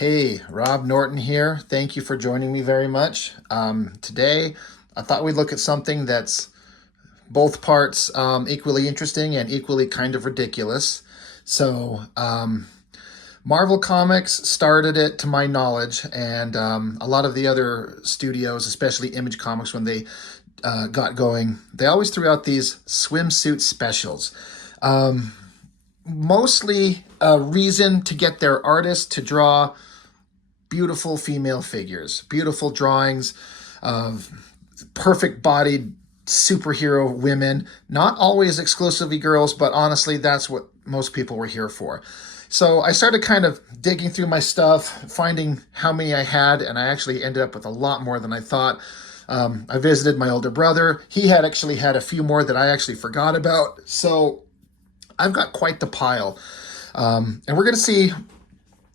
Hey, Rob Norton here. Thank you for joining me very much. Today, I thought we'd look at something that's both parts equally interesting and equally kind of ridiculous. So, Marvel Comics started it to my knowledge, and a lot of the other studios, especially Image Comics, when they got going, they always threw out these swimsuit specials. Mostly a reason to get their artists to draw beautiful female figures, beautiful drawings of perfect bodied superhero women, not always exclusively girls, but honestly, that's what most people were here for. So I started kind of digging through my stuff, finding how many I had, and I actually ended up with a lot more than I thought. I visited my older brother. He had actually had a few more that I actually forgot about. So I've got quite the pile. And we're going to see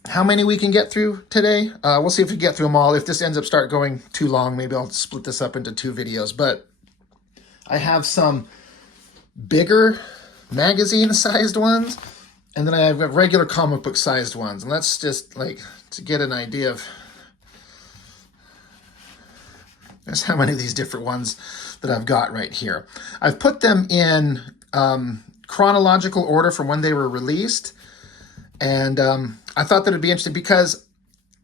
how many we can get through today. We'll see if we get through them all. If this ends up start going too long, maybe I'll split this up into 2 videos. But I have some bigger magazine-sized ones, and then I have regular comic book-sized ones. And let's just, like, to get an idea of just how many of these different ones that I've got right here. I've put them in chronological order from when they were released. And I thought that it'd be interesting because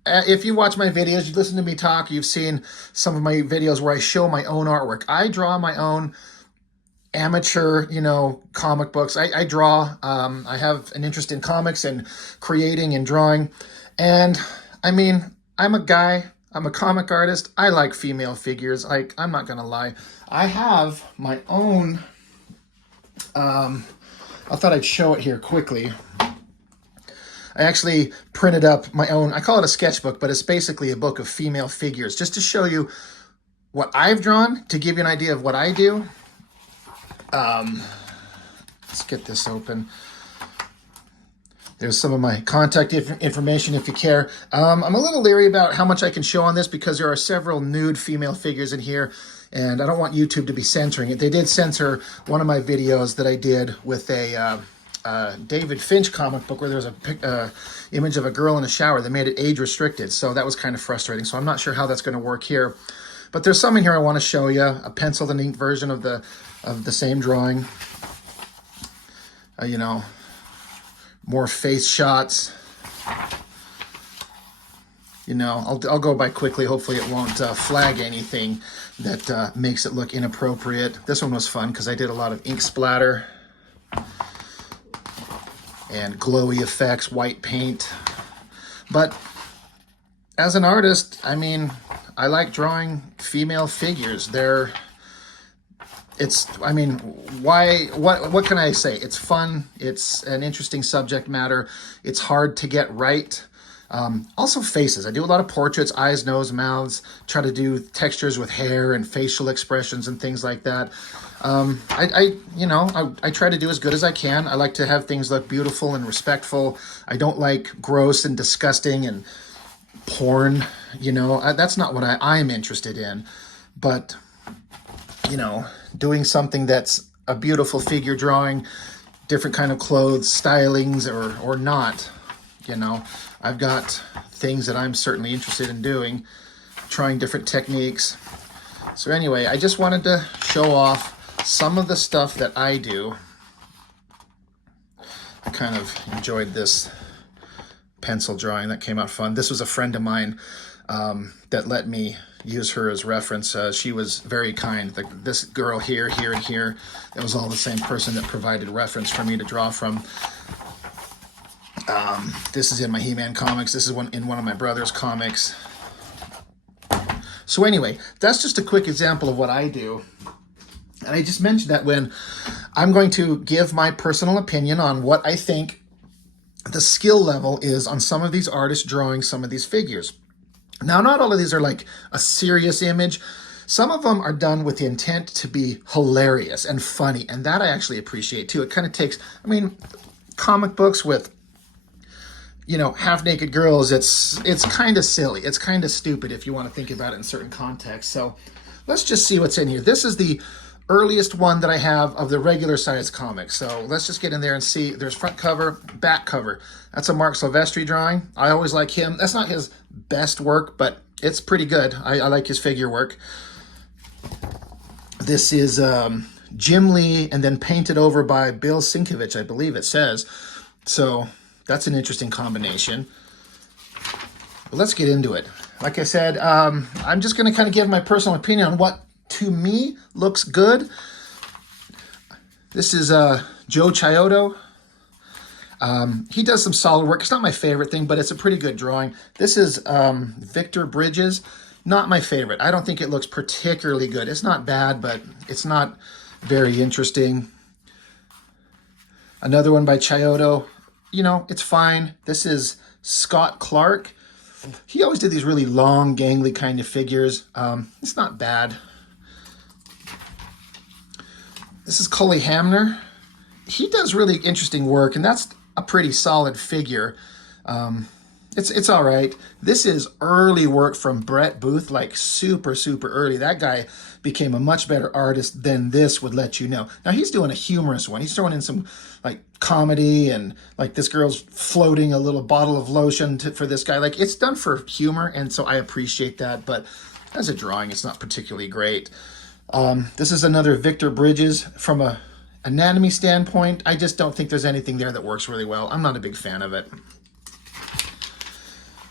if you watch my videos, you listen to me talk, you've seen some of my videos where I show my own artwork. I draw my own amateur, comic books. I draw. I have an interest in comics and creating and drawing. And I mean, I'm a guy. I'm a comic artist. I like female figures. I'm not going to lie. I have my own. I thought I'd show it here quickly. I actually printed up my own, I call it a sketchbook, but it's basically a book of female figures, just to show you what I've drawn, to give you an idea of what I do. Let's get this open. There's some of my contact information if you care. I'm a little leery about how much I can show on this because there are several nude female figures in here, and I don't want YouTube to be censoring it. They did censor one of my videos that I did with a David Finch comic book where there was a image of a girl in a shower. They made it age restricted, so that was kind of frustrating. So I'm not sure how that's going to work here. But there's some in here I want to show you, a pencil and ink version of the same drawing. More face shots. I'll go by quickly. Hopefully it won't flag anything that makes it look inappropriate. This one was fun because I did a lot of ink splatter and glowy effects, white paint. But as an artist, I mean, I like drawing female figures. What can I say? It's fun. It's an interesting subject matter. It's hard to get right. Also faces. I do a lot of portraits, eyes, nose, mouths, try to do textures with hair and facial expressions and things like that. I try to do as good as I can. I like to have things look beautiful and respectful. I don't like gross and disgusting and porn. That's not what I'm interested in. But, doing something that's a beautiful figure drawing, different kind of clothes, stylings or not, I've got things that I'm certainly interested in doing, trying different techniques. So anyway, I just wanted to show off some of the stuff that I do. I kind of enjoyed this pencil drawing. That came out fun. This was a friend of mine that let me use her as reference. She was very kind. This girl here, here, and here, it was all the same person that provided reference for me to draw from. This is in my He-Man comics. This is in one of my brother's comics. So anyway, that's just a quick example of what I do. And I just mentioned that when I'm going to give my personal opinion on what I think the skill level is on some of these artists drawing some of these figures. Now, not all of these are like a serious image. Some of them are done with the intent to be hilarious and funny, and that I actually appreciate too. It kind of takes, comic books with, half-naked girls, it's kind of silly. It's kind of stupid if you want to think about it in certain contexts. So let's just see what's in here. This is the earliest one that I have of the regular size comics. So let's just get in there and see. There's front cover, back cover. That's a Mark Silvestri drawing. I always like him. That's not his best work, but it's pretty good. I like his figure work. This is Jim Lee and then painted over by Bill Sienkiewicz, I believe it says. So that's an interesting combination. But let's get into it. Like I said, I'm just going to kind of give my personal opinion on what to me looks good. This is Joe Chiodo. He does some solid work. It's not my favorite thing, but it's a pretty good drawing. This is Victor Bridges. Not my favorite. I don't think it looks particularly good. It's not bad, but it's not very interesting. Another one by Chiodo. You know, it's fine. This is Scott Clark. He always did these really long, gangly kind of figures. It's not bad. This is Cully Hamner. He does really interesting work, and that's a pretty solid figure. It's all right. This is early work from Brett Booth, like super, super early. That guy became a much better artist than this would let you know. Now, he's doing a humorous one. He's throwing in some, like, comedy and, like, this girl's floating a little bottle of lotion for this guy. Like, it's done for humor, and so I appreciate that. But as a drawing, it's not particularly great. This is another Victor Bridges. From a anatomy standpoint, I just don't think there's anything there that works really well. I'm not a big fan of it.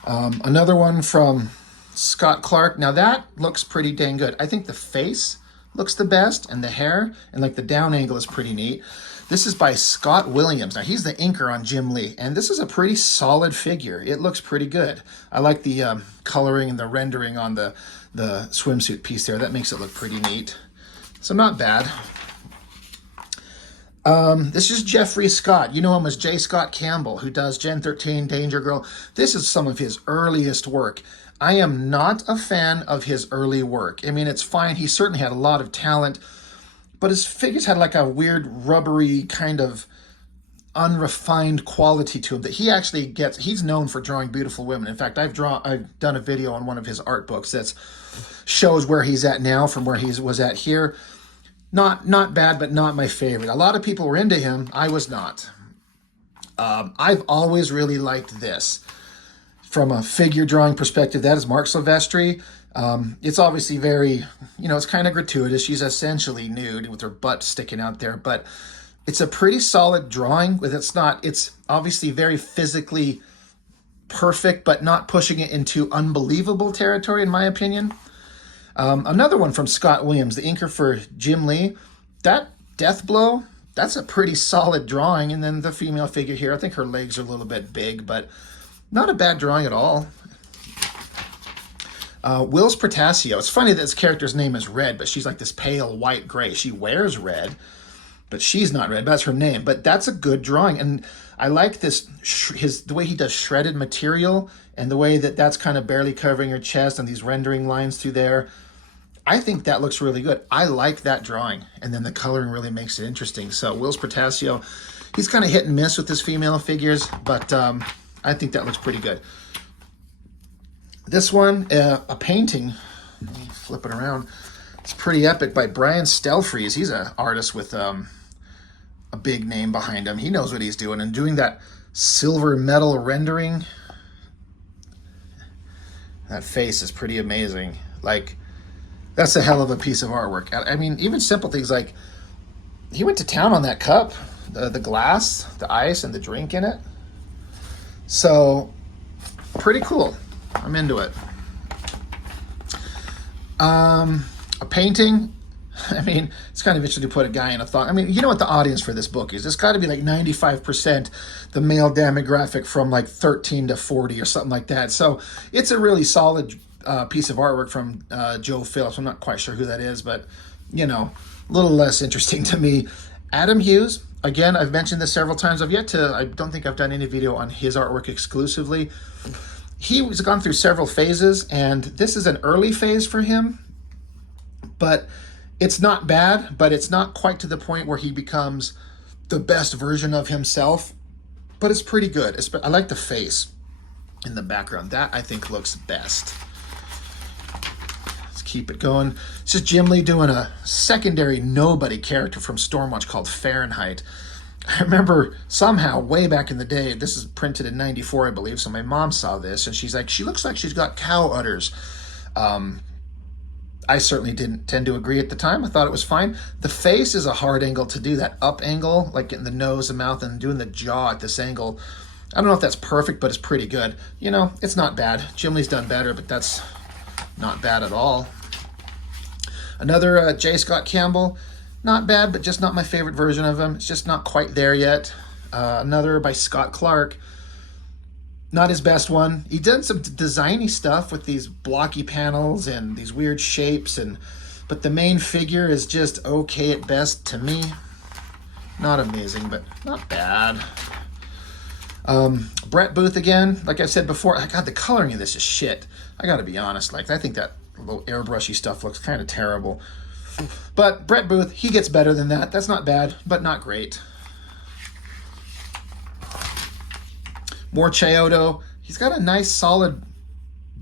Another one from Scott Clark. Now that looks pretty dang good. I think the face looks the best, and the hair, and like the down angle is pretty neat. This is by Scott Williams. Now he's the inker on Jim Lee, and this is a pretty solid figure. It looks pretty good. I like the coloring and the rendering on the swimsuit piece there. That makes it look pretty neat. So not bad. This is Jeffrey Scott. You know him as J. Scott Campbell, who does Gen 13, Danger Girl. This is some of his earliest work. I am not a fan of his early work. I mean, it's fine. He certainly had a lot of talent, but his figures had like a weird rubbery kind of unrefined quality to him that he actually gets. He's known for drawing beautiful women. In fact, I've done a video on one of his art books that shows where he's at now from where he was at here. Not bad, but not my favorite. A lot of people were into him. I was not. I've always really liked this. From a figure drawing perspective, that is Mark Silvestri. It's obviously very, it's kind of gratuitous. She's essentially nude with her butt sticking out there, but it's a pretty solid drawing. It's obviously very physically perfect, but not pushing it into unbelievable territory, in my opinion. Another one from Scott Williams, the inker for Jim Lee. That death blow, that's a pretty solid drawing. And then the female figure here, I think her legs are a little bit big, but not a bad drawing at all. Wills Protasio. It's funny that this character's name is Red, but she's like this pale white gray. She wears red, but she's not red. That's her name. But that's a good drawing. And I like this, the way he does shredded material and the way that that's kind of barely covering her chest and these rendering lines through there. I think that looks really good. I like that drawing. And then the coloring really makes it interesting. So Wills Protasio, he's kind of hit and miss with his female figures, but I think that looks pretty good. This one, a painting, let me flip it around. It's pretty epic by Brian Stelfreeze. He's an artist with a big name behind him. He knows what he's doing, and doing that silver metal rendering, that face is pretty amazing. Like, that's a hell of a piece of artwork. I mean, even simple things like, he went to town on that cup, the glass, the ice, and the drink in it. So, pretty cool. I'm into it. A painting. I mean, it's kind of interesting to put a guy in a thong. I mean, you know what the audience for this book is. It's got to be like 95% the male demographic from like 13 to 40 or something like that. So it's a really solid piece of artwork from Joe Phillips. I'm not quite sure who that is, but, a little less interesting to me. Adam Hughes. Again, I've mentioned this several times. I don't think I've done any video on his artwork exclusively. He's gone through several phases, and this is an early phase for him, but it's not bad, but it's not quite to the point where he becomes the best version of himself, but it's pretty good. I like the face in the background. That, I think, looks best. Let's keep it going. It's just Jim Lee doing a secondary nobody character from Stormwatch called Fahrenheit. I remember somehow way back in the day, this is printed in 94, I believe, so my mom saw this, and she's like, she looks like she's got cow udders. I certainly didn't tend to agree at the time. I thought it was fine. The face is a hard angle to do, that up angle, like getting the nose and mouth and doing the jaw at this angle. I don't know if that's perfect, but it's pretty good. You know, it's not bad. Jim Lee's done better, but that's not bad at all. Another J. Scott Campbell. Not bad, but just not my favorite version of him. It's just not quite there yet. Another by Scott Clark. Not his best one. He did some designy stuff with these blocky panels and these weird shapes, but the main figure is just okay at best to me. Not amazing, but not bad. Brett Booth again. Like I said before, God, the coloring of this is shit. I gotta be honest. Like, I think that little airbrushy stuff looks kind of terrible. But Brett Booth, he gets better than that. That's not bad, but not great. More Chiodo. He's got a nice, solid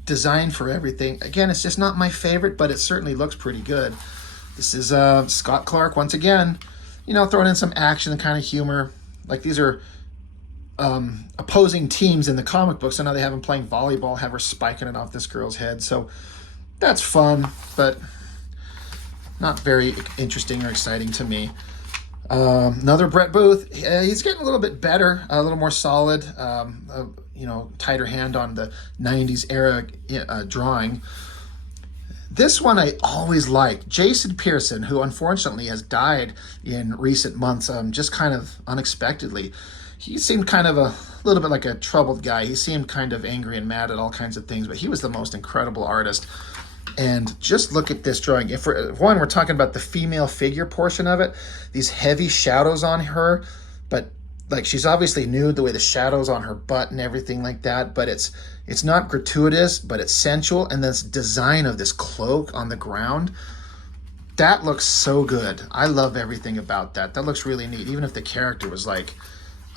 design for everything. Again, it's just not my favorite, but it certainly looks pretty good. This is Scott Clark once again. You know, throwing in some action and kind of humor. Like, these are opposing teams in the comic book, so now they have him playing volleyball, have her spiking it off this girl's head. So that's fun, but not very interesting or exciting to me. Another Brett Booth. He's getting a little bit better, a little more solid, you know, tighter hand on the 90s era drawing. This one I always liked. Jason Pearson, who unfortunately has died in recent months, just kind of unexpectedly. He seemed kind of a little bit like a troubled guy. He seemed kind of angry and mad at all kinds of things, but he was the most incredible artist. And just look at this drawing. If we're talking about the female figure portion of it, these heavy shadows on her, but like she's obviously nude, the way the shadows on her butt and everything like that, but it's not gratuitous, but it's sensual. And this design of this cloak on the ground, that looks so good. I love everything about that. That looks really neat, even if the character was like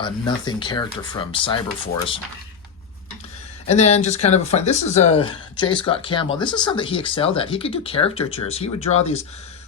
a nothing character from Cyberforce. And then just kind of a fun, this is a J. Scott Campbell. This is something he excelled at. He could do caricatures. He would draw these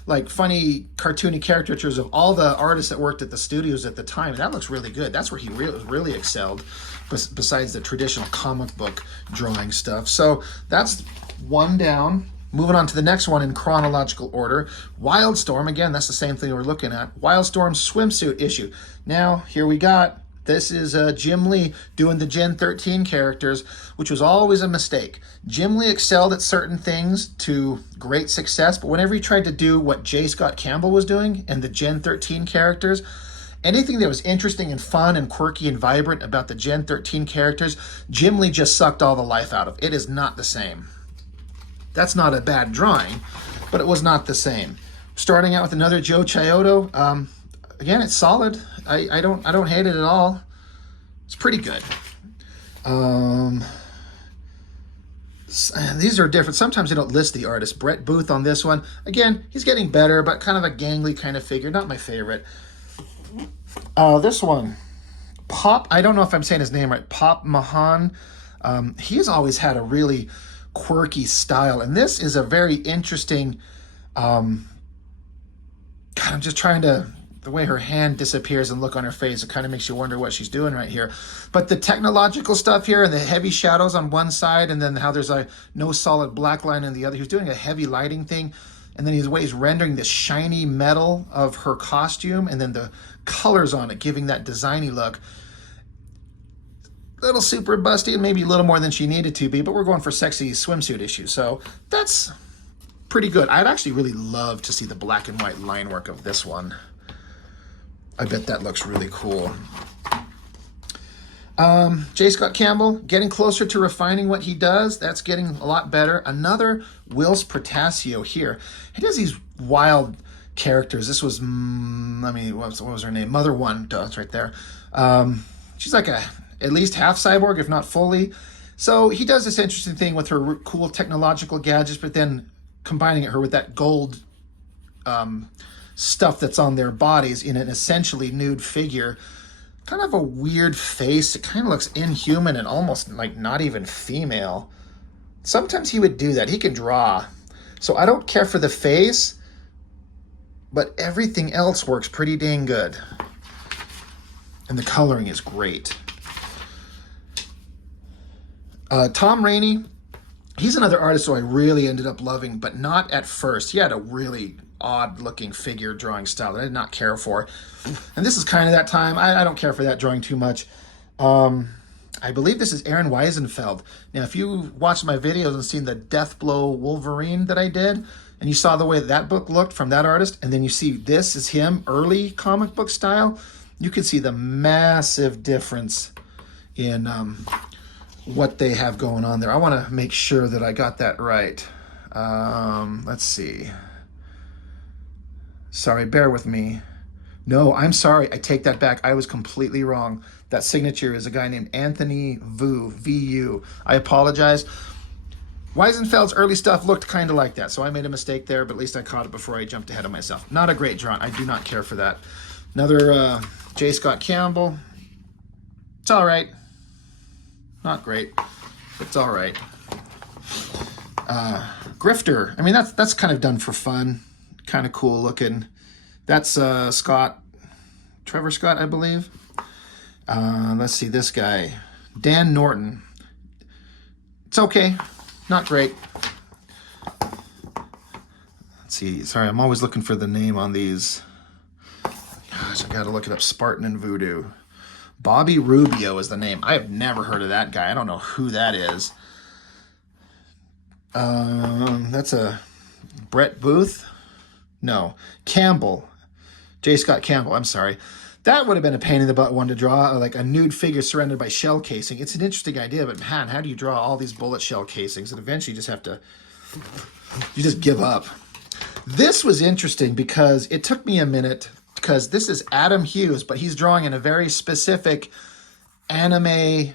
like funny cartoony caricatures of all the artists that worked at the studios at the time. And that looks really good. That's where he really excelled, besides the traditional comic book drawing stuff. So that's one down. Moving on to the next one in chronological order. Wildstorm, again, that's the same thing we're looking at. Wildstorm swimsuit issue. Now, here we got, this is Jim Lee doing the Gen 13 characters, which was always a mistake. Jim Lee excelled at certain things to great success, but whenever he tried to do what J. Scott Campbell was doing and the Gen 13 characters, anything that was interesting and fun and quirky and vibrant about the Gen 13 characters, Jim Lee just sucked all the life out of. It is not the same. That's not a bad drawing, but it was not the same. Starting out with another Joe Chiodo. Again, it's solid. I don't hate it at all. It's pretty good. These are different. Sometimes they don't list the artist. Brett Booth on this one. Again, he's getting better, but kind of a gangly kind of figure. Not my favorite. This one, Pop. I don't know if I'm saying his name right. Pop Mahan. He's always had a really quirky style, and this is a very interesting. God, I'm just trying to. The way her hand disappears and look on her face, it kind of makes you wonder what she's doing right here. But the technological stuff here and the heavy shadows on one side, and then how there's a no solid black line on the other. He's doing a heavy lighting thing, and then the way he's rendering this shiny metal of her costume, and then the colors on it, giving that designy look. A little super busty, and maybe a little more than she needed to be, but we're going for sexy swimsuit issues, so that's pretty good. I'd actually really love to see the black and white line work of this one. I bet that looks really cool. J. Scott Campbell, getting closer to refining what he does. That's getting a lot better. Another Wills Protasio here. He does these wild characters. This was, what was her name? Mother One, it's right there. She's like at least half cyborg, if not fully. So he does this interesting thing with her cool technological gadgets, but then combining her with that gold stuff that's on their bodies in an essentially nude figure. Kind of a weird face. It kind of looks inhuman and almost like not even female. Sometimes he would do that. He can draw. So I don't care for the face, but everything else works pretty dang good. And the coloring is great. Tom Rainey, he's another artist who I really ended up loving, but not at first. He had a really odd-looking figure drawing style that I did not care for. And this is kind of that time. I don't care for that drawing too much. I believe this is Aaron Weisenfeld. Now, if you watched my videos and seen the Deathblow Wolverine that I did, and you saw the way that book looked from that artist, and then you see this is him, early comic book style, you can see the massive difference in what they have going on there. I want to make sure that I got that right. Let's see. Sorry, bear with me. No, I'm sorry. I take that back. I was completely wrong. That signature is a guy named Anthony Vu, V-U. I apologize. Weisenfeld's early stuff looked kind of like that, so I made a mistake there, but at least I caught it before I jumped ahead of myself. Not a great drawing. I do not care for that. Another J. Scott Campbell. It's all right. Not great. It's all right. Grifter. I mean, that's kind of done for fun. Kind of cool looking. That's Trevor Scott, I believe. Let's see, this guy, Dan Norton. It's okay, not great. Let's see, sorry, I'm always looking for the name on these. Gosh, I gotta look it up. Spartan and Voodoo. Bobby Rubio is the name. I have never heard of that guy. I don't know who that is. That's a Brett Booth? No, Campbell. J. Scott Campbell, I'm sorry. That would have been a pain in the butt one to draw, like a nude figure surrounded by shell casing. It's an interesting idea, but man, how do you draw all these bullet shell casings? And eventually you just have to, you just give up. This was interesting because it took me a minute, because this is Adam Hughes, but he's drawing in a very specific anime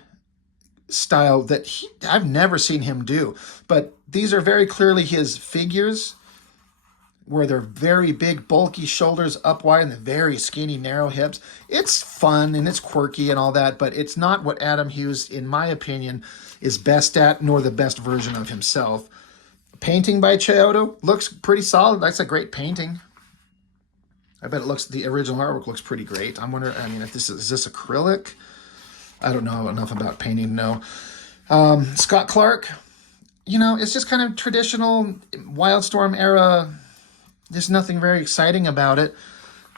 style that I've never seen him do. But these are very clearly his figures, where they're very big, bulky shoulders up wide and the very skinny, narrow hips. It's fun and it's quirky and all that, but it's not what Adam Hughes, in my opinion, is best at, nor the best version of himself. Painting by Chiodo looks pretty solid. That's a great painting. I bet it looks, the original artwork looks pretty great. I'm wondering, I mean, if this is this acrylic? I don't know enough about painting, no. Scott Clark, you know, it's just kind of traditional Wildstorm era. There's nothing very exciting about it.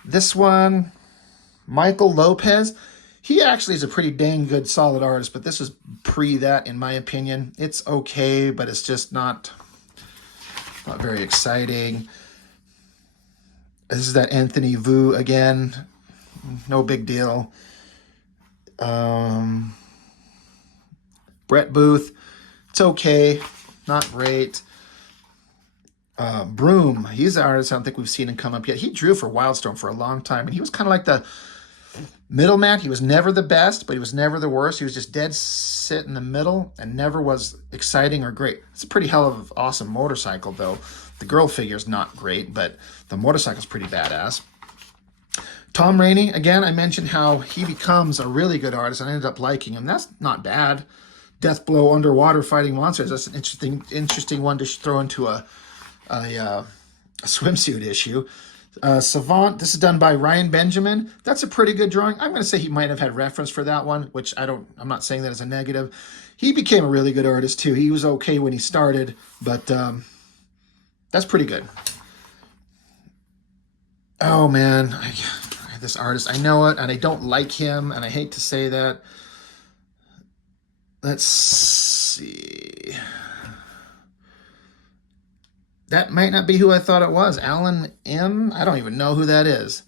This one, Michael Lopez, he actually is a pretty dang good solid artist, but this is pre that in my opinion. It's okay, but it's just not very exciting. This is that Anthony Vu again. No big deal. Brett Booth, it's okay, not great. Broom, he's an artist I don't think we've seen him come up yet. He drew for Wildstorm for a long time, and he was kind of like the middleman. He was never the best, but he was never the worst. He was just dead sit in the middle and never was exciting or great. It's a pretty hell of an awesome motorcycle, though. The girl figure's not great, but the motorcycle's pretty badass. Tom Rainey, again, I mentioned how he becomes a really good artist, and I ended up liking him. That's not bad. Deathblow underwater fighting monsters. That's an interesting one to throw into a swimsuit issue. Savant, this is done by Ryan Benjamin. That's a pretty good drawing. I'm going to say he might have had reference for that one, which I'm not saying that as a negative. He became a really good artist too. He was okay when he started, but that's pretty good. Oh man, this artist, I know it, and I don't like him, and I hate to say that. Let's see. That might not be who I thought it was. Alan M? I don't even know who that is.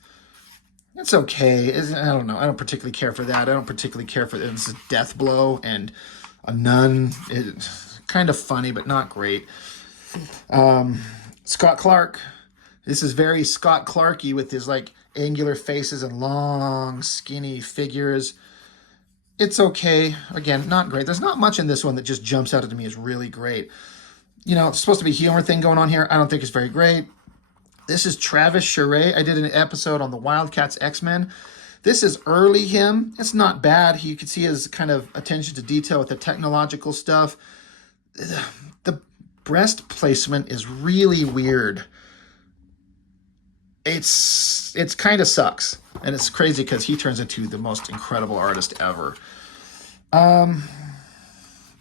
It's okay. I don't know. I don't particularly care for that. I don't particularly care for this. Is Deathblow and a nun. It's kind of funny, but not great. Scott Clark. This is very Scott Clarky with his like angular faces and long, skinny figures. It's okay. Again, not great. There's not much in this one that just jumps out to me as really great. You know, it's supposed to be a humor thing going on here. I don't think it's very great. This is Travis Charest. I did an episode on the Wildcats X-Men. This is early him. It's not bad. You can see his kind of attention to detail with the technological stuff. The breast placement is really weird. It's kind of sucks. And it's crazy because he turns into the most incredible artist ever.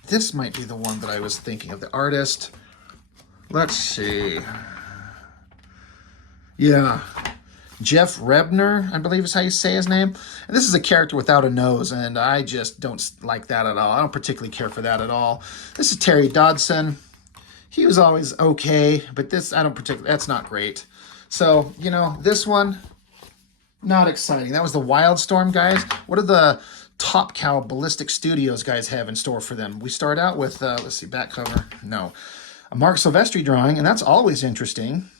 This might be the one that I was thinking of, the artist. Let's see. Yeah. Jeff Rebner, I believe is how you say his name. And this is a character without a nose, and I just don't like that at all. I don't particularly care for that at all. This is Terry Dodson. He was always okay, but this, I don't particularly, that's not great. So, you know, this one, not exciting. That was the Wildstorm guys. What are the Top Cow Ballistic Studios guys have in store for them? We start out with, let's see, back cover. No. A Mark Silvestri drawing, and that's always interesting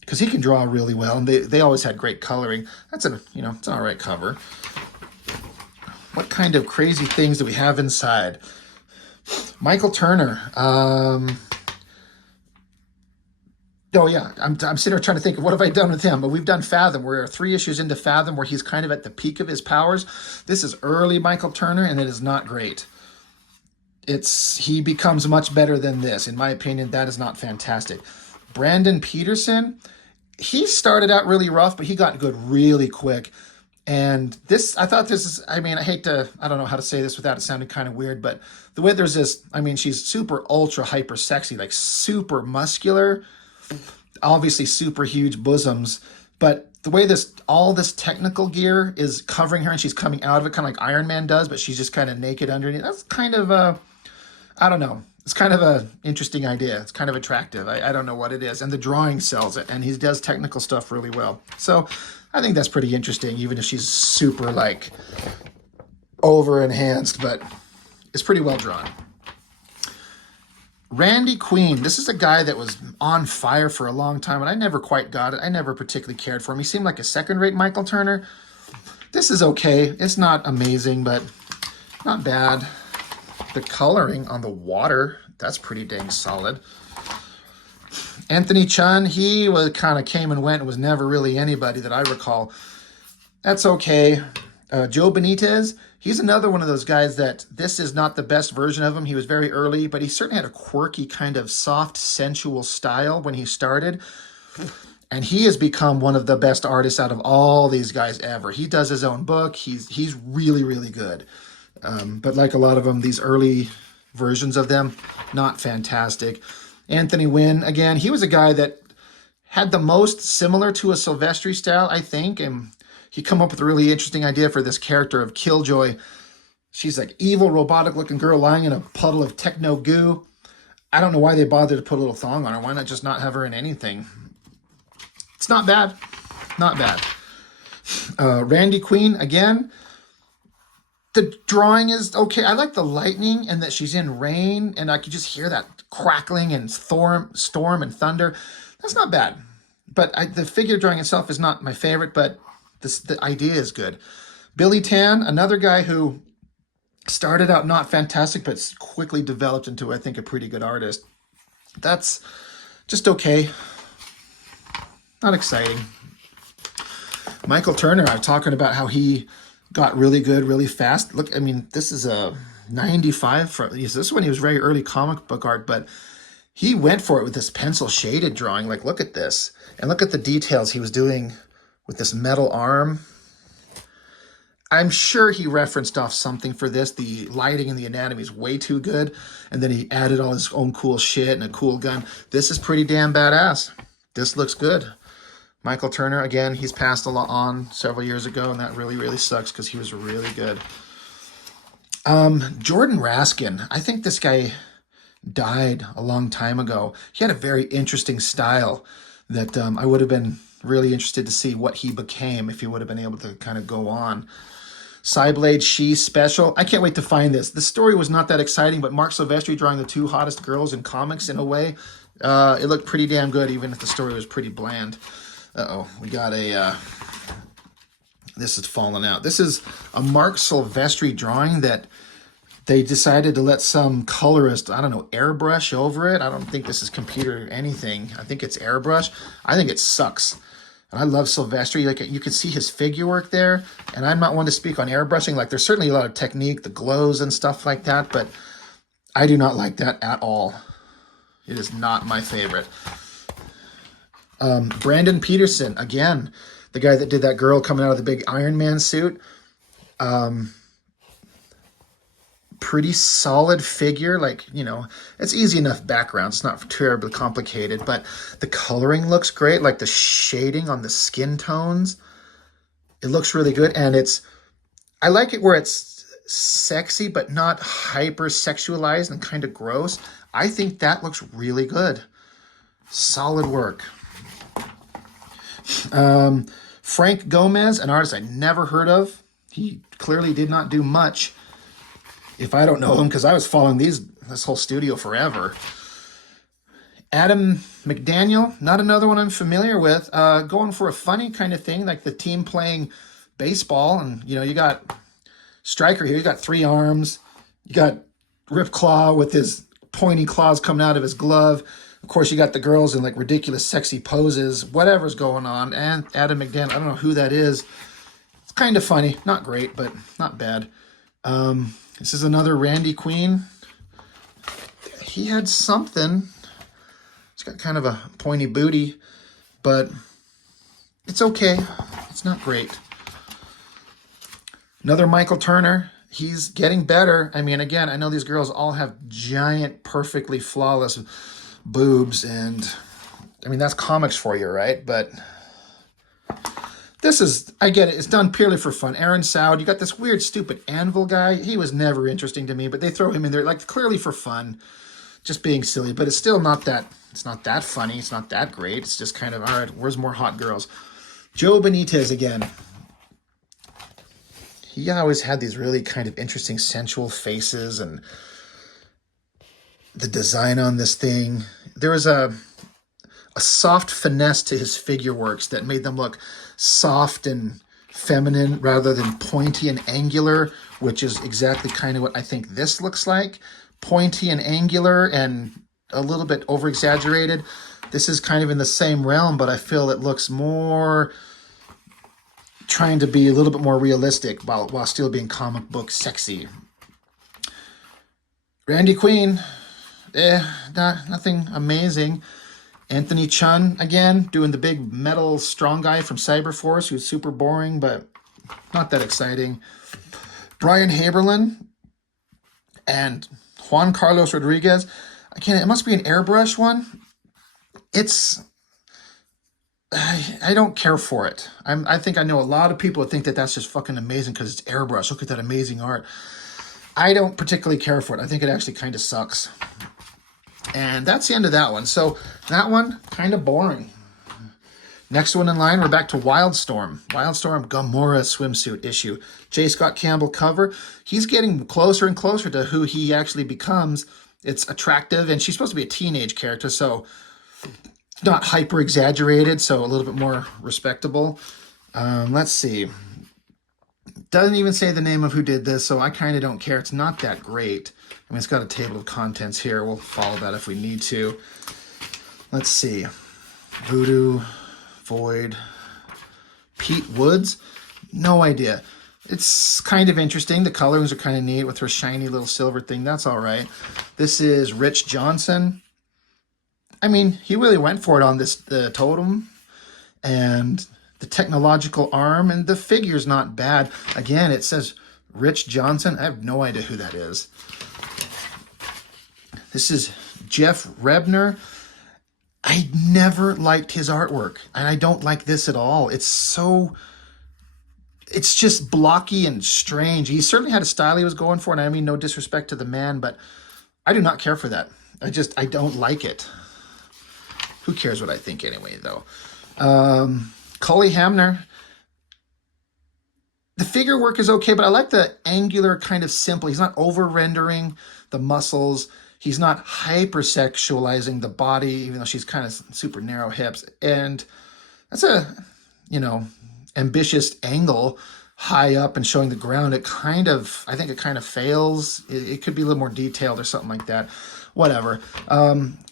because he can draw really well, and they always had great coloring. That's a, you know, it's an all right cover. What kind of crazy things do we have inside? Michael Turner. Oh yeah, I'm sitting here trying to think of what have I done with him. But we've done Fathom. We're 3 issues into Fathom where he's kind of at the peak of his powers. This is early Michael Turner, and it is not great. He becomes much better than this. In my opinion, that is not fantastic. Brandon Peterson, he started out really rough, but he got good really quick. And this, I thought this is, I mean, I don't know how to say this without it sounding kind of weird, but the way there's this, I mean, she's super ultra hyper sexy, like super muscular, obviously super huge bosoms, but the way all this technical gear is covering her and she's coming out of it kind of like Iron Man does, but she's just kind of naked underneath. That's kind of I don't know. It's kind of an interesting idea. It's kind of attractive. I don't know what it is. And the drawing sells it, and he does technical stuff really well. So I think that's pretty interesting, even if she's super like over enhanced, but it's pretty well drawn. Randy Queen. This is a guy that was on fire for a long time, and I never quite got it. I never particularly cared for him. He seemed like a second-rate Michael Turner. This is okay. It's not amazing, but not bad. The coloring on the water, that's pretty dang solid. Anthony Chun, he was kind of came and went and was never really anybody that I recall. That's okay. Joe Benitez, he's another one of those guys that this is not the best version of him. He was very early, but he certainly had a quirky kind of soft, sensual style when he started. And he has become one of the best artists out of all these guys ever. He does his own book. He's really, really good. But like a lot of them, these early versions of them, not fantastic. Anthony Wynn, again, he was a guy that had the most similar to a Silvestri style, I think, and he come up with a really interesting idea for this character of Killjoy. She's like evil, robotic-looking girl lying in a puddle of techno goo. I don't know why they bothered to put a little thong on her. Why not just not have her in anything? It's not bad. Not bad. Randy Queen, again, the drawing is okay. I like the lightning and that she's in rain, and I could just hear that crackling and storm and thunder. That's not bad. But the figure drawing itself is not my favorite, but the idea is good. Billy Tan, another guy who started out not fantastic, but quickly developed into, I think, a pretty good artist. That's just okay. Not exciting. Michael Turner, I'm talking about how he got really good really fast. Look, I mean, this is a 95. This is when he was very early comic book art, but he went for it with this pencil shaded drawing. Like, look at this. And look at the details he was doing with this metal arm. I'm sure he referenced off something for this. The lighting and the anatomy is way too good. And then he added all his own cool shit and a cool gun. This is pretty damn badass. This looks good. Michael Turner, again, he's passed on several years ago, and that really, really sucks because he was really good. Jordan Raskin, I think this guy died a long time ago. He had a very interesting style that I would have been really interested to see what he became if he would have been able to kind of go on. Cyblade She Special. I can't wait to find this. The story was not that exciting, but Mark Silvestri drawing the 2 hottest girls in comics in a way. It looked pretty damn good, even if the story was pretty bland. Uh-oh, we got a... this is falling out. This is a Mark Silvestri drawing that they decided to let some colorist, I don't know, airbrush over it. I don't think this is computer or anything. I think it's airbrush. I think it sucks. And I love Silvestri. Like, you can see his figure work there. And I'm not one to speak on airbrushing. Like, there's certainly a lot of technique, the glows and stuff like that. But I do not like that at all. It is not my favorite. Brandon Peterson, again, the guy that did that girl coming out of the big Iron Man suit. Pretty solid figure. Like, you know, it's easy enough background. It's not terribly complicated, but the coloring looks great. Like the shading on the skin tones, it looks really good. And I like it where it's sexy, but not hyper sexualized and kind of gross. I think that looks really good. Solid work. Frank Gomez, an artist I never heard of. He clearly did not do much, if I don't know him, because I was following this whole studio forever. Adam McDaniel, not another one I'm familiar with. Going for a funny kind of thing, like the team playing baseball. And, you know, you got Stryker here. You got 3 arms. You got Rip Claw with his pointy claws coming out of his glove. Of course, you got the girls in like ridiculous, sexy poses, whatever's going on. And Adam McDaniel, I don't know who that is. It's kind of funny. Not great, but not bad. This is another Randy Queen. He had something. He's got kind of a pointy booty, but it's okay. It's not great. Another Michael Turner. He's getting better. I mean, again, I know these girls all have giant, perfectly flawless boobs, and I mean, that's comics for you, right? But this is, I get it, it's done purely for fun. Aaron Soud, you got this weird, stupid anvil guy. He was never interesting to me, but they throw him in there, like, clearly for fun, just being silly. But it's still not that, it's not that funny. It's not that great. It's just kind of, all right, where's more hot girls? Joe Benitez again. He always had these really kind of interesting, sensual faces, and the design on this thing. There was a soft finesse to his figure works that made them look soft and feminine rather than pointy and angular, which is exactly kind of what I think this looks like. Pointy and angular and a little bit over-exaggerated. This is kind of in the same realm, but I feel it looks more trying to be a little bit more realistic while still being comic book sexy. Randy Queen, nothing amazing. Anthony Chun, again, doing the big metal strong guy from Cyberforce, who's super boring, but not that exciting. Brian Haberlin and Juan Carlos Rodriguez. It must be an airbrush one. I don't care for it. I think I know a lot of people think that that's just fucking amazing because it's airbrush. Look at that amazing art. I don't particularly care for it. I think it actually kind of sucks. And that's the end of that one. So that one, kind of boring. Next one in line, we're back to Wildstorm. Wildstorm Gomorrah swimsuit issue. J. Scott Campbell cover. He's getting closer and closer to who he actually becomes. It's attractive, and she's supposed to be a teenage character, so not hyper exaggerated, so a little bit more respectable. Let's see. Doesn't even say the name of who did this, so I kind of don't care. It's not that great. I mean, it's got a table of contents here. We'll follow that if we need to. Let's see. Voodoo, Void, Pete Woods. No idea. It's kind of interesting. The colorings are kind of neat with her shiny little silver thing. That's all right. This is Rich Johnson. I mean, he really went for it on the totem and the technological arm, and the figure's not bad. Again, it says Rich Johnson. I have no idea who that is. This is Jeff Rebner. I never liked his artwork, and I don't like this at all. It's just blocky and strange. He certainly had a style he was going for, and I mean no disrespect to the man, but I do not care for that. I don't like it. Who cares what I think anyway, though? Cully Hamner. The figure work is okay, but I like the angular kind of simple. He's not over-rendering the muscles. He's not hypersexualizing the body, even though she's kind of super narrow hips. And that's a, ambitious angle high up and showing the ground. I think it kind of fails. It could be a little more detailed or something like that. Whatever.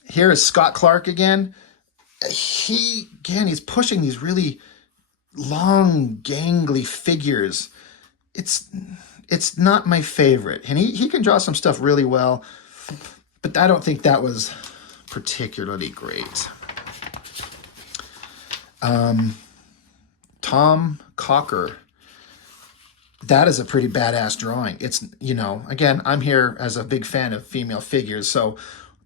Here is Scott Clark again. He's pushing these really long, gangly figures. It's not my favorite. And he can draw some stuff really well, but I don't think that was particularly great. Tom Cocker. That is a pretty badass drawing. It's, you know, again, I'm here as a big fan of female figures, so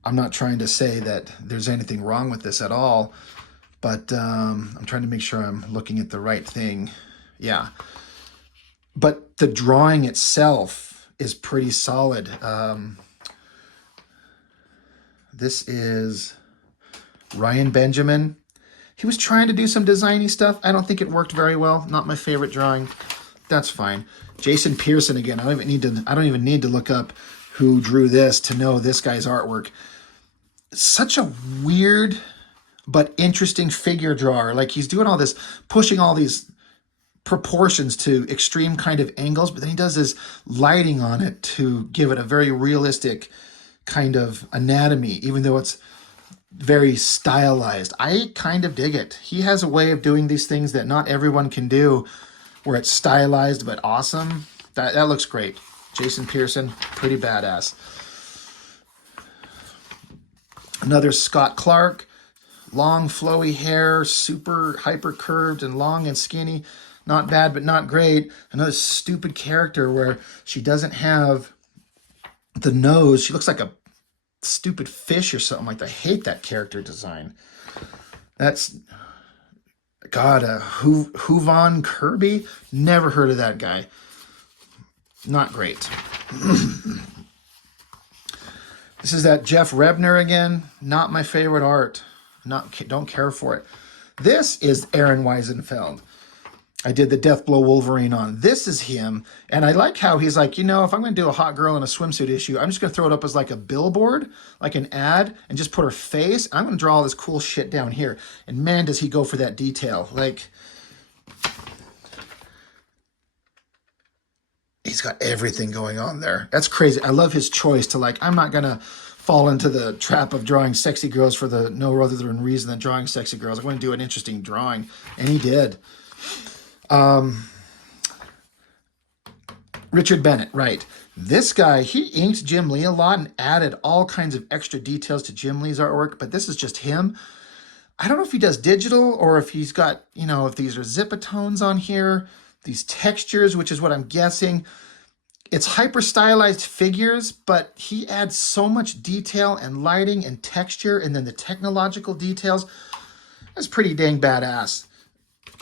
I'm not trying to say that there's anything wrong with this at all, but I'm trying to make sure I'm looking at the right thing. Yeah. But the drawing itself is pretty solid. This is Ryan Benjamin. He was trying to do some designy stuff. I don't think it worked very well. Not my favorite drawing. That's fine. Jason Pearson again. I don't even need to look up who drew this to know this guy's artwork. Such a weird but interesting figure drawer. Like, he's doing all this, pushing all these proportions to extreme kind of angles, but then he does this lighting on it to give it a very realistic kind of anatomy, even though it's very stylized. I kind of dig it. He has a way of doing these things that not everyone can do, where it's stylized but awesome. That looks great. Jason Pearson, pretty badass. Another Scott Clark, long flowy hair, super hyper curved and long and skinny. Not bad, but not great. Another stupid character where she doesn't have the nose. She looks like a stupid fish or something like that. I hate that character design. That's, God, Huvon Kirby? Never heard of that guy. Not great. This is that Jeff Rebner again. Not my favorite art. Don't care for it. This is Aaron Weisenfeld. I did the Deathblow Wolverine on. This is him. And I like how he's like, you know, if I'm going to do a hot girl in a swimsuit issue, I'm just going to throw it up as like a billboard, like an ad, and just put her face. I'm going to draw all this cool shit down here. And man, does he go for that detail. Like, he's got everything going on there. That's crazy. I love his choice to, like, I'm not going to fall into the trap of drawing sexy girls for the no other than reason than drawing sexy girls. I'm going to do an interesting drawing. And he did. Richard Bennett, right. This guy, he inked Jim Lee a lot and added all kinds of extra details to Jim Lee's artwork, but this is just him. I don't know if he does digital or if he's got, you know, if these are zipatones on here, these textures, which is what I'm guessing. It's hyper stylized figures, but he adds so much detail and lighting and texture, and then the technological details. That's pretty dang badass.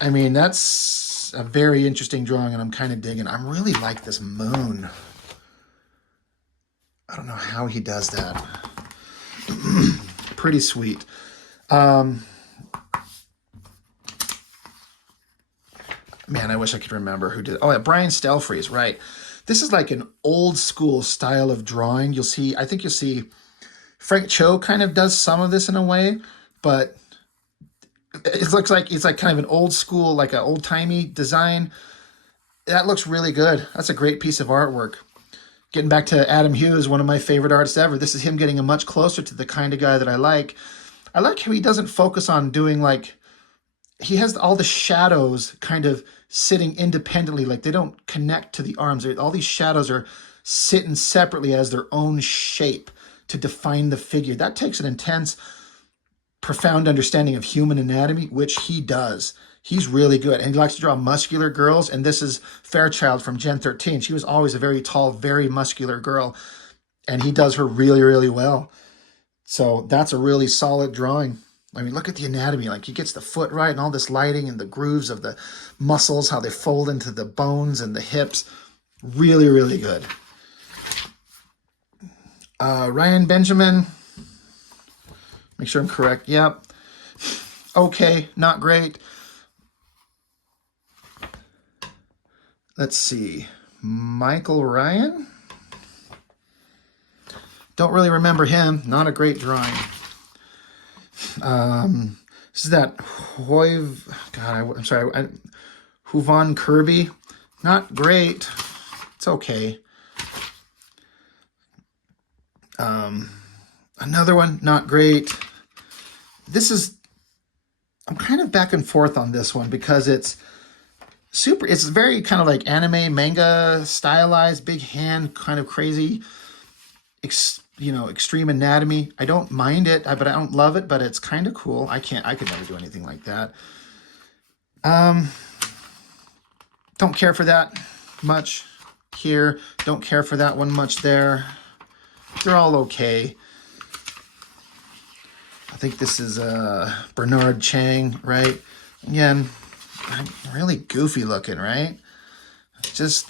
I mean, that's a very interesting drawing, and I'm kind of digging. I really like this moon. I don't know how he does that. Pretty sweet. Man, I wish I could remember who did. Oh, yeah, Brian Stelfreeze, right. This is like an old school style of drawing. You'll see, I think you'll see Frank Cho kind of does some of this in a way, but it looks like it's like kind of an old school, like an old timey design. That looks really good. That's a great piece of artwork. Getting back to Adam Hughes, one of my favorite artists ever. This is him getting a much closer to the kind of guy that I like. I like how he doesn't focus on doing like, he has all the shadows kind of sitting independently, like they don't connect to the arms. All these shadows are sitting separately as their own shape to define the figure. That takes an intense, profound understanding of human anatomy, which he does. He's really good. And he likes to draw muscular girls. And this is Fairchild from Gen 13. She was always a very tall, very muscular girl. And he does her really, really well. So that's a really solid drawing. I mean, look at the anatomy. Like, he gets the foot right and all this lighting and the grooves of the muscles, how they fold into the bones and the hips. Really, really good. Ryan Benjamin. Make sure I'm correct. Yep. Okay, not great. Let's see. Michael Ryan. Don't really remember him. Not a great drawing. This is that I'm sorry, Huvon Kirby. Not great. It's okay. Another one, not great. I'm kind of back and forth on this one because it's very kind of like anime, manga stylized, big hand, kind of crazy, you know, extreme anatomy. I don't mind it, but I don't love it, but it's kind of cool. I could never do anything like that. Don't care for that much here. Don't care for that one much there. They're all okay. I think this is Bernard Chang, right? Again, really goofy looking, right? Just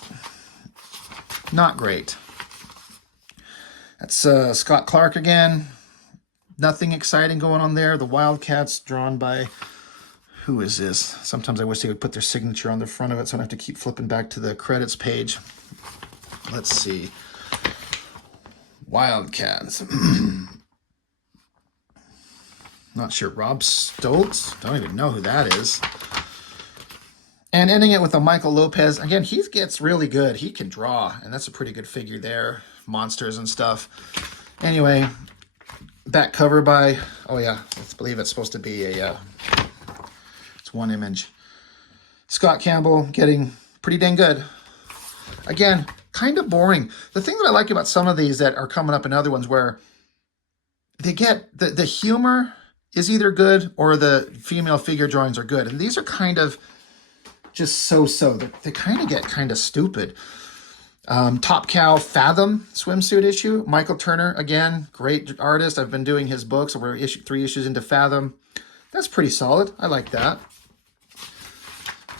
not great. That's Scott Clark again. Nothing exciting going on there. The Wildcats drawn by, who is this? Sometimes I wish they would put their signature on the front of it so I don't have to keep flipping back to the credits page. Let's see. Wildcats. Not sure. Rob Stoltz? Don't even know who that is. And ending it with a Michael Lopez. Again, he gets really good. He can draw, and that's a pretty good figure there. Monsters and stuff. Anyway, back cover by, oh yeah, I believe it's supposed to be a, it's one image. Scott Campbell getting pretty dang good. Again, kind of boring. The thing that I like about some of these that are coming up in other ones where they get, the humor is either good or the female figure drawings are good. And these are kind of just so-so. They kind of get kind of stupid. Top Cow Fathom swimsuit issue. Michael Turner, again, great artist. I've been doing his books. We're 3 issues into Fathom. That's pretty solid. I like that.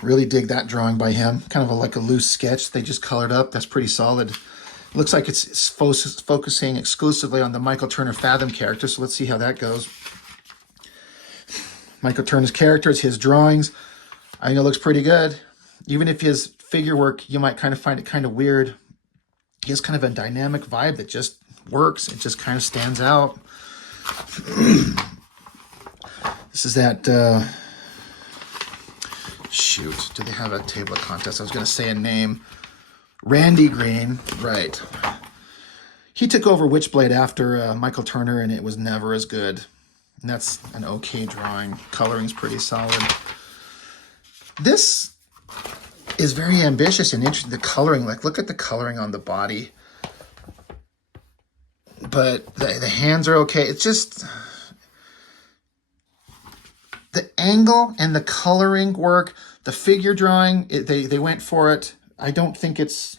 Really dig that drawing by him. Kind of like a loose sketch they just colored up. That's pretty solid. Looks like it's focusing exclusively on the Michael Turner Fathom character, so let's see how that goes. Michael Turner's characters, his drawings, I think it looks pretty good. Even if his figure work, you might kind of find it kind of weird. He has kind of a dynamic vibe that just works. It just kind of stands out. This is that, shoot, do they have a table of contents? I was going to say a name. Randy Green, right. He took over Witchblade after Michael Turner, and it was never as good. And that's an okay drawing. Coloring's pretty solid. This is very ambitious and interesting. The coloring, like, look at the coloring on the body. But the hands are okay. It's just the angle and the coloring work. The figure drawing, they went for it. I don't think it's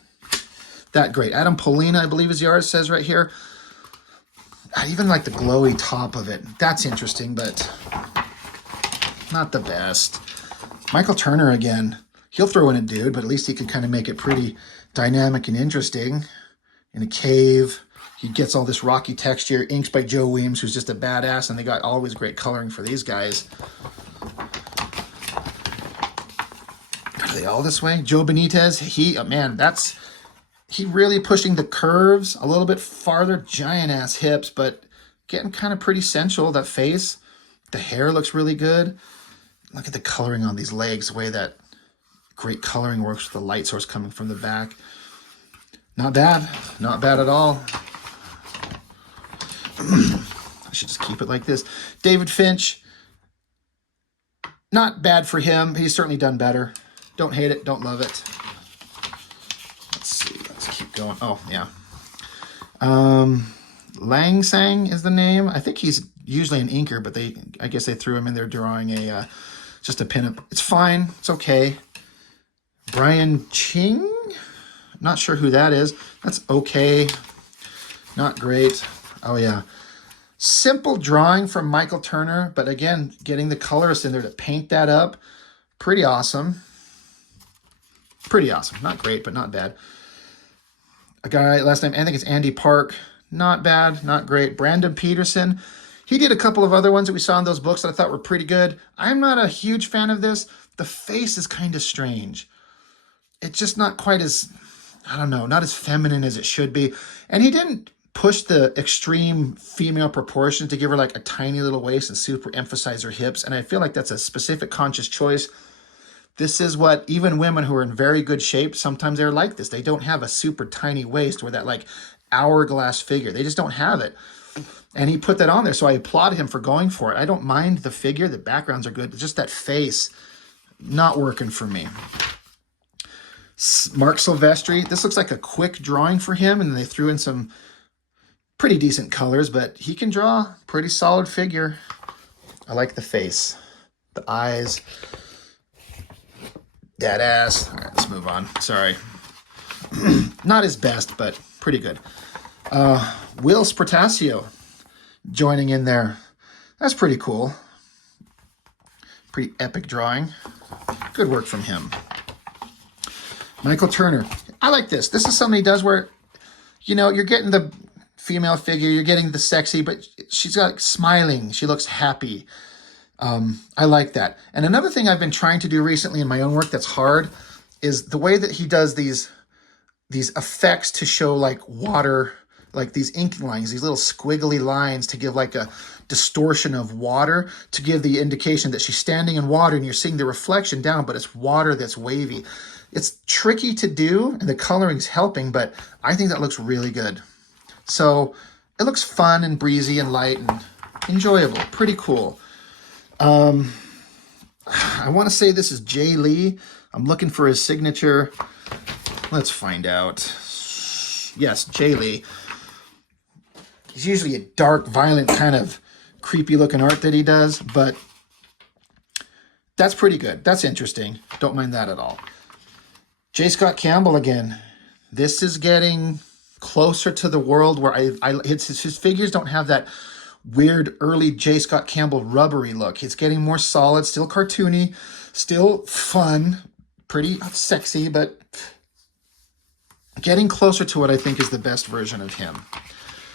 that great. Adam Polina, I believe is the artist, says right here. I even like the glowy top of it. That's interesting, but not the best. Michael Turner again. He'll throw in a dude, but at least he can kind of make it pretty dynamic and interesting. In a cave, he gets all this rocky texture. Inks by Joe Weems, who's just a badass, and they got always great coloring for these guys. Are they all this way? Joe Benitez, he really pushing the curves a little bit farther. Giant ass hips, but getting kind of pretty sensual. That face, the hair looks really good. Look at the coloring on these legs, the way that great coloring works with the light source coming from the back. Not bad. Not bad at all. I should just keep it like this. David Finch. Not bad for him. He's certainly done better. Don't hate it. Don't love it. Let's see. Let's keep going. Oh, yeah. Lang Sang is the name. I think he's usually an inker, but I guess they threw him in there drawing just a pinup. It's fine. It's okay. Brian Ching? Not sure who that is. That's okay. Not great. Oh, yeah. Simple drawing from Michael Turner, but again, getting the colorist in there to paint that up. Pretty awesome. Pretty awesome. Not great, but not bad. A guy, last name, I think it's Andy Park. Not bad, not great. Brandon Peterson. He did a couple of other ones that we saw in those books that I thought were pretty good. I'm not a huge fan of this. The face is kind of strange. It's just not quite as, I don't know, not as feminine as it should be. And he didn't push the extreme female proportions to give her like a tiny little waist and super emphasize her hips. And I feel like that's a specific conscious choice. This is what even women who are in very good shape, sometimes they're like this. They don't have a super tiny waist or that like hourglass figure. They just don't have it. And he put that on there, so I applaud him for going for it. I don't mind the figure. The backgrounds are good. But just that face, not working for me. Mark Silvestri. This looks like a quick drawing for him, and they threw in some Pretty decent colors, but he can draw pretty solid figure. I like the face, the eyes, dead ass. All right, let's move on. Sorry. Not his best, but pretty good. Will Sprotasio joining in there. That's pretty cool. Pretty epic drawing. Good work from him. Michael Turner. I like this. This is something he does where, you know, you're getting the female figure, you're getting the sexy, but she's got smiling. She looks happy. I like that. And another thing I've been trying to do recently in my own work that's hard is the way that he does these effects to show like water, like these inking lines, these little squiggly lines to give like a distortion of water, to give the indication that she's standing in water and you're seeing the reflection down, but it's water that's wavy. It's tricky to do and the coloring's helping, but I think that looks really good. So it looks fun and breezy and light and enjoyable. Pretty cool. I want to say this is Jay Lee. I'm looking for his signature. Let's find out. Yes, Jay Lee. He's usually a dark, violent, kind of creepy looking art that he does, but that's pretty good. That's interesting. Don't mind that at all. J. Scott Campbell again. This is getting closer to the world where his figures don't have that weird early J. Scott Campbell rubbery look. It's getting more solid, still cartoony, still fun, pretty sexy, but getting closer to what I think is the best version of him.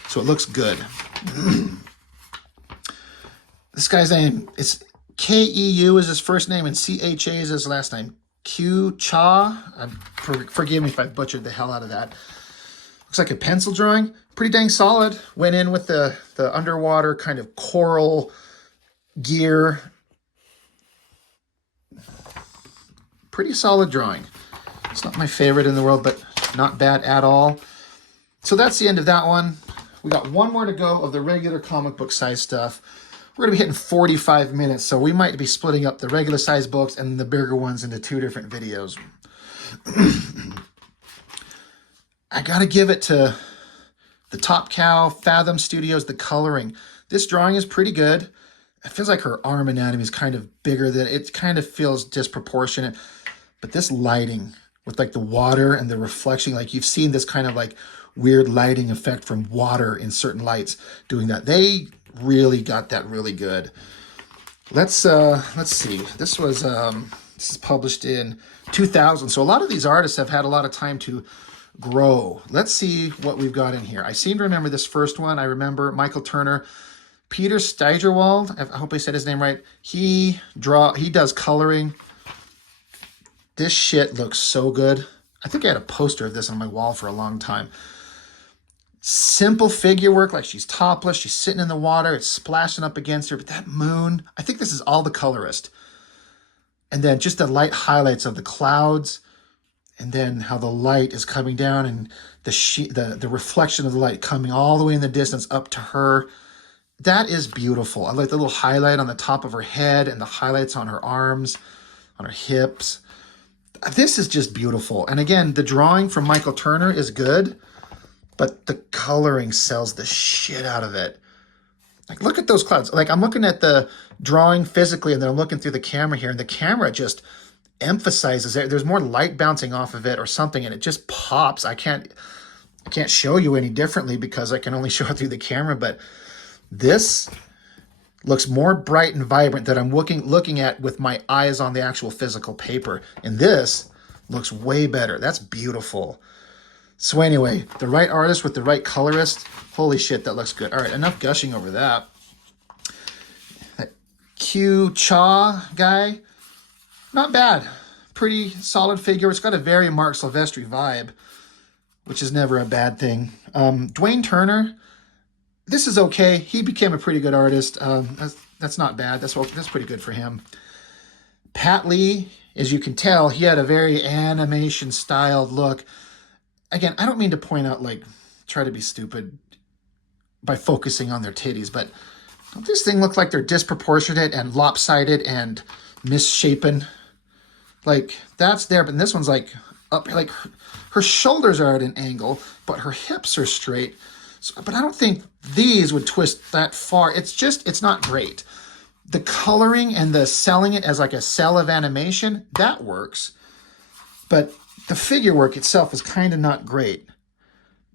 So it looks good. This guy's name is K-E-U is his first name and C-H-A is his last name. Q Cha. Forgive me if I butchered the hell out of that. Looks like a pencil drawing. Pretty dang solid. Went in with the underwater kind of coral gear. Pretty solid drawing. It's not my favorite in the world, but not bad at all. So that's the end of that one. We got one more to go of the regular comic book size stuff. We're going to be hitting 45 minutes, so we might be splitting up the regular size books and the bigger ones into 2 different videos. I got to give it to the Top Cow, Fathom Studios, the coloring. This drawing is pretty good. It feels like her arm anatomy is kind of bigger than it kind of feels disproportionate. But this lighting with like the water and the reflection, like you've seen this kind of like weird lighting effect from water in certain lights doing that. They really got that really good. Let's see. This is published in 2000. So a lot of these artists have had a lot of time to grow. Let's see what we've got in here. I seem to remember this first one. I remember Michael Turner, Peter Steigerwald. I hope I said his name right. He does coloring. This shit looks so good. I think I had a poster of this on my wall for a long time. Simple figure work, like she's topless, she's sitting in the water, it's splashing up against her, but that moon, I think this is all the colorist. And then just the light highlights of the clouds, and then how the light is coming down and the reflection of the light coming all the way in the distance up to her. That is beautiful. I like the little highlight on the top of her head and the highlights on her arms, on her hips. This is just beautiful. And again, the drawing from Michael Turner is good, but the coloring sells the shit out of it. Like, look at those clouds. Like, I'm looking at the drawing physically, and then I'm looking through the camera here, and the camera just emphasizes it. There's more light bouncing off of it or something, and it just pops. I can't show you any differently because I can only show it through the camera, but this looks more bright and vibrant that I'm looking at with my eyes on the actual physical paper. And this looks way better. That's beautiful. So anyway, the right artist with the right colorist, holy shit, that looks good. All right, enough gushing over that. That Q Cha guy, not bad. Pretty solid figure. It's got a very Mark Silvestri vibe, which is never a bad thing. Dwayne Turner, this is okay. He became a pretty good artist. That's not bad. That's pretty good for him. Pat Lee, as you can tell, he had a very animation-styled look. Again, I don't mean to point out, like, try to be stupid by focusing on their titties, but don't this thing look like they're disproportionate and lopsided and misshapen? Like, that's there, but this one's like up, like her shoulders are at an angle, but her hips are straight. So, but I don't think these would twist that far. It's not great. The coloring and the selling it as like a cell of animation, that works. But the figure work itself is kind of not great.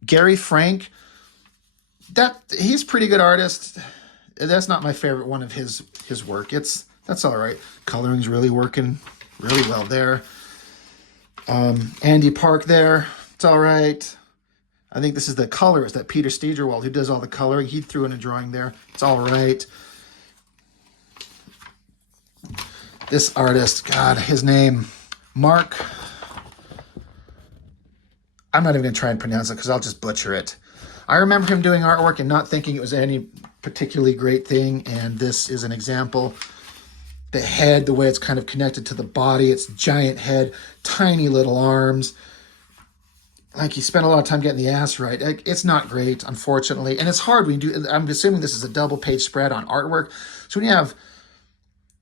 Gary Frank, he's a pretty good artist. That's not my favorite one of his work. That's all right. Coloring's really working really well there. Andy Park there, it's all right. I think this is the colorist, that Peter Steigerwald, who does all the coloring. He threw in a drawing there. It's all right. This artist, God, his name, Mark. I'm not even going to try and pronounce it because I'll just butcher it. I remember him doing artwork and not thinking it was any particularly great thing, and this is an example. The head, the way it's kind of connected to the body, it's giant head, tiny little arms. Like, he spent a lot of time getting the ass right. It's not great, unfortunately. And it's hard when you do, I'm assuming this is a double page spread on artwork. So when you have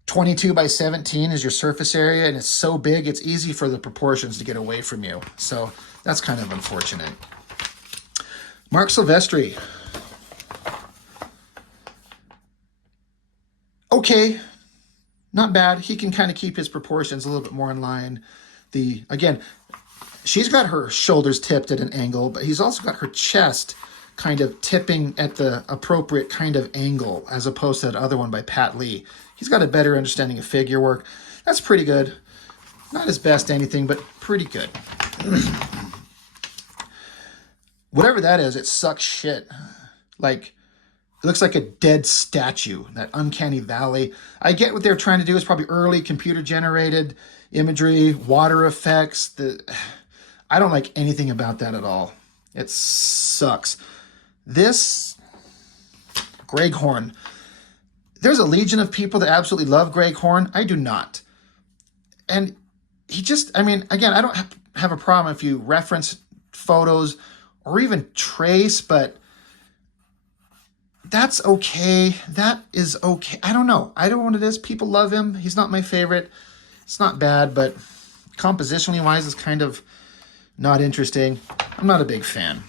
22 by 17 as your surface area and it's so big, it's easy for the proportions to get away from you. So that's kind of unfortunate. Mark Silvestri. Okay, not bad. He can kind of keep his proportions a little bit more in line. Again, she's got her shoulders tipped at an angle, but he's also got her chest kind of tipping at the appropriate kind of angle, as opposed to that other one by Pat Lee. He's got a better understanding of figure work. That's pretty good. Not his best anything, but pretty good. Whatever that is, it sucks shit. Like, it looks like a dead statue, that uncanny valley. I get what they're trying to do. It's probably early computer-generated imagery, water effects. I don't like anything about that at all. It sucks. This, Greg Horn. There's a legion of people that absolutely love Greg Horn. I do not. And he just, I mean, again, I don't have a problem if you reference photos or even trace, but that's okay. That is okay. I don't know. I don't know what it is. People love him. He's not my favorite. It's not bad, but compositionally wise, it's kind of not interesting. I'm not a big fan.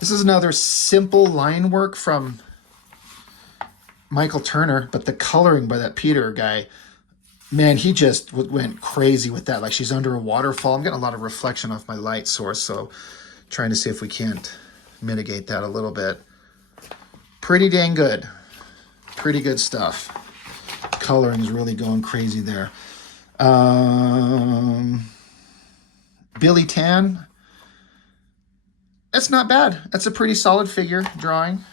This is another simple line work from Michael Turner, but the coloring by that Peter guy, man, he just went crazy with that. Like, she's under a waterfall. I'm getting a lot of reflection off my light source, so trying to see if we can't mitigate that a little bit. Pretty dang good. Pretty good stuff. Coloring is really going crazy there. Billy Tan. That's not bad. That's a pretty solid figure drawing.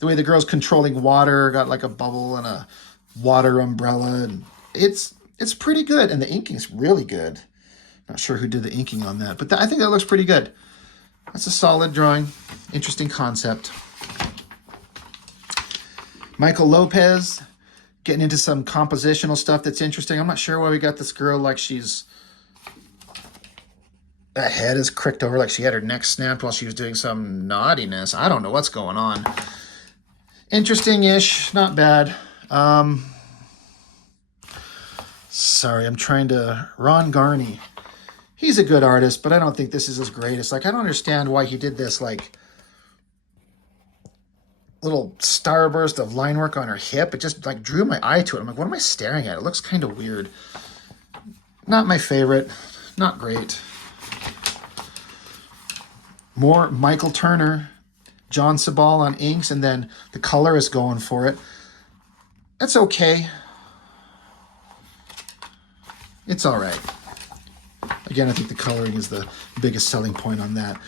The way the girl's controlling water, got like a bubble and a water umbrella. And it's pretty good. And the inking's really good. Not sure who did the inking on that, but I think that looks pretty good. That's a solid drawing. Interesting concept. Michael Lopez, getting into some compositional stuff that's interesting. I'm not sure why we got this girl like she's... That head is cricked over like she had her neck snapped while she was doing some naughtiness. I don't know what's going on. Interesting-ish, not bad. Sorry, I'm trying to... Ron Garney. He's a good artist, but I don't think this is his greatest. Like, I don't understand why he did this, like, little starburst of line work on her hip. It just, like, drew my eye to it. I'm like, what am I staring at? It looks kind of weird. Not my favorite. Not great. More Michael Turner, John Sabal on inks, and then the color is going for it. That's okay. It's all right. Again, I think the coloring is the biggest selling point on that.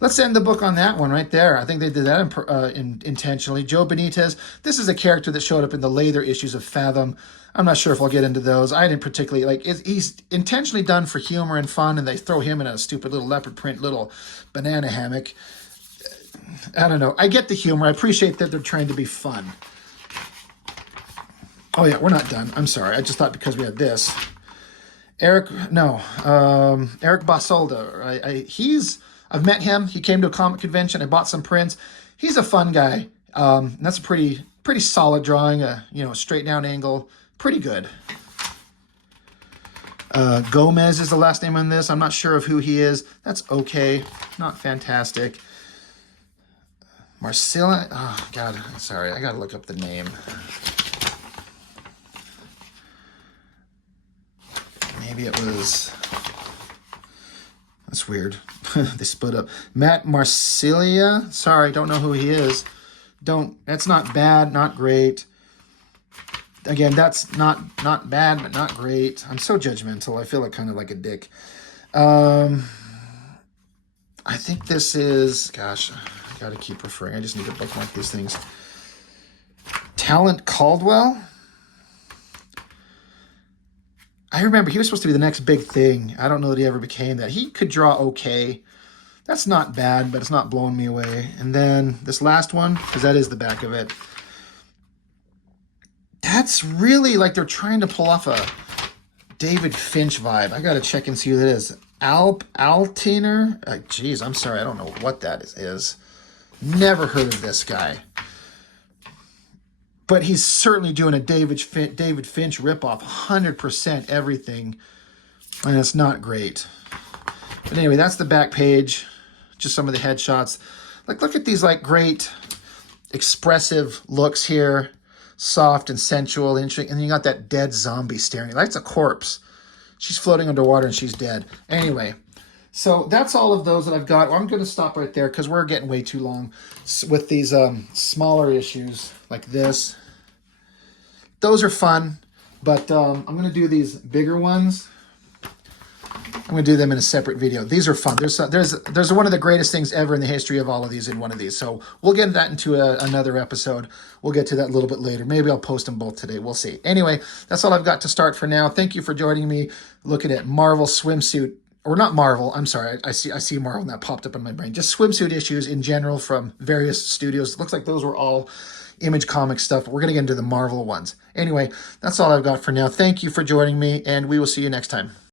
Let's end the book on that one right there. I think they did that intentionally. Joe Benitez. This is a character that showed up in the later issues of Fathom. I'm not sure if I'll get into those. I didn't particularly like. He's intentionally done for humor and fun, and they throw him in a stupid little leopard print little banana hammock. I don't know. I get the humor. I appreciate that they're trying to be fun. Oh yeah, we're not done. I'm sorry. I just thought because we had this. Eric Basolda. I've met him. He came to a comic convention. I bought some prints. He's a fun guy. That's a pretty solid drawing. Straight down angle. Pretty good. Gomez is the last name on this. I'm not sure of who he is. That's okay. Not fantastic. Marcilla, oh God, sorry, I gotta look up the name. Maybe it was, that's weird. They split up. Matt Marsilia, sorry, don't know who he is. That's not bad, not great. Again, that's not bad, but not great. I'm so judgmental. I feel like kind of like a dick. I think this is, gosh, I gotta keep referring. I just need to bookmark these things. Talent Caldwell. I remember he was supposed to be the next big thing. I don't know that he ever became that. He could draw okay. That's not bad, but it's not blowing me away. And then this last one, because that is the back of it. That's really like they're trying to pull off a David Finch vibe. I got to check and see who that is. Altiner? Geez, I'm sorry. I don't know what that is. Never heard of this guy. But he's certainly doing a David Finch ripoff. 100% everything. And it's not great. But anyway, that's the back page. Just some of the headshots. Like, look at these, like, great expressive looks here. Soft and sensual. Interesting. And then you got that dead zombie staring. That's a corpse. She's floating underwater and she's dead. Anyway, so that's all of those that I've got. I'm going to stop right there because we're getting way too long with these smaller issues like this. Those are fun, but I'm going to do these bigger ones. I'm going to do them in a separate video. These are fun. There's one of the greatest things ever in the history of all of these in one of these. So we'll get that into another episode. We'll get to that a little bit later. Maybe I'll post them both today. We'll see. Anyway, that's all I've got to start for now. Thank you for joining me. Looking at Marvel swimsuit, or not Marvel. I'm sorry. I see Marvel and that popped up in my brain. Just swimsuit issues in general from various studios. It looks like those were all Image Comics stuff. But we're going to get into the Marvel ones. Anyway, that's all I've got for now. Thank you for joining me, and we will see you next time.